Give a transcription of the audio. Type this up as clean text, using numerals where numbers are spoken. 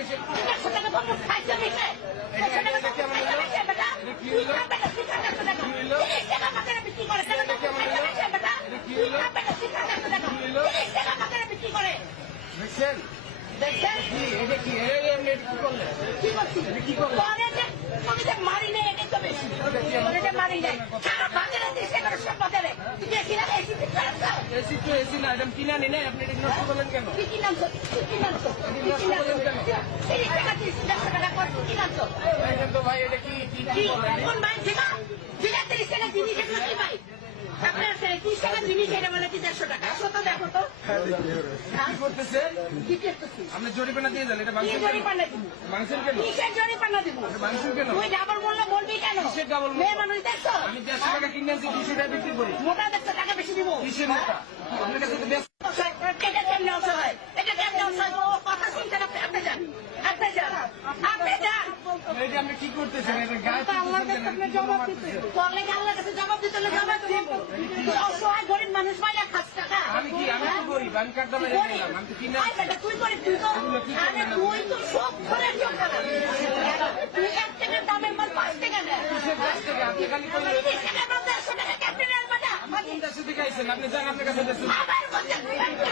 বেশি। 100 টাকা বন্ধু খাইছে বেশি। 100 টাকা বন্ধু খাইছে বেশি বেটা। তুই খাবে না 300 টাকা। 30 টাকা মাথায় বিক্রি করে। কেন তুই খাইছে বেশি বেটা? তুই খাবে না 300 টাকা। 30 টাকা মাথায় বিক্রি করে। দেখছেন? দেখছেন? এটা কি? এটা কি করলে? কি করছিস? এটা কি করলে? তোরে যে মারি নেই এটাই তো বেশি। তোরে যে মারি নেই। সারা বাজারে দিছে করে সব বাজারে। তুই দেখি না এসি ঠিক করছ? এসি তো এসি না, এটা কিনা নি না, আপনি এটা নষ্ট করলেন কেন? তুই কি নামছ? তুই কি নামছ? তুই কি নামছ? 30 টাকা 30 টাকা কর তুই কি নামছ? দেখেন তো ভাই, এটা কি কি কি করলেন? কোন ভাই ছিল? 30 টাকা জিনিস এগুলো কি ভাই? আপনার 30 টাকা জিনিস এটা বলে কি 150 টাকা? কত দেখো তো? কি করতেছেন? কি করতেছিস? আপনি জরিমানা দিয়ে দেন, এটা কি মাংসের কেন? জরিমানা দিব? মাংসের কেন? কিসের জরিমানা দিব? মাংসের কেন? তুই ডাবল বলবি কেন? কিসের double বলবো? মেয়ে মানুষ দেখছো? আমি 150 টাকা কিনে আনছি, 200 টাকা বিক্রি করি। মোটা দেখছো টাকা বেশি দিব? কিসের মোটা? আপনার কাছে তো বেশ। এটা কেমনে অসহায়? এটা কেমনে অসহায়? ও কথা শুনতে না, আপনি যান। আপনি যান। আপনি যান। এটা আপনি কি করতেছেন? এটা গায়ে আল্লাহর কাছে আপনি জবাব দিতে। তোর লেগে আল্লাহর কাছে জবাব দিতে হলে জবাব দিব। তুই অসহায় গরিব মানুষ পাইলে খাস টাকা। আমি কি? আমি তো গরিব, আমি কার দামে তুই নিলাম? আমি তো কিনে আয় বেটা, তুই গরিব, তুই তো আরে তুই তো সব করে দিও খারাপ। তুই 1 টাকার দামের মাল 5 টাকা নেয়। 5 টাকা, আপনি খালি কইলেন। 30 টাকার মাল 150 টাকা কেমনে নেয় বেটা? কোন দেশে থেকে আইছেন? আপনি যান, আপনার কাছে দেশ। আমার মধ্যে তুই একটা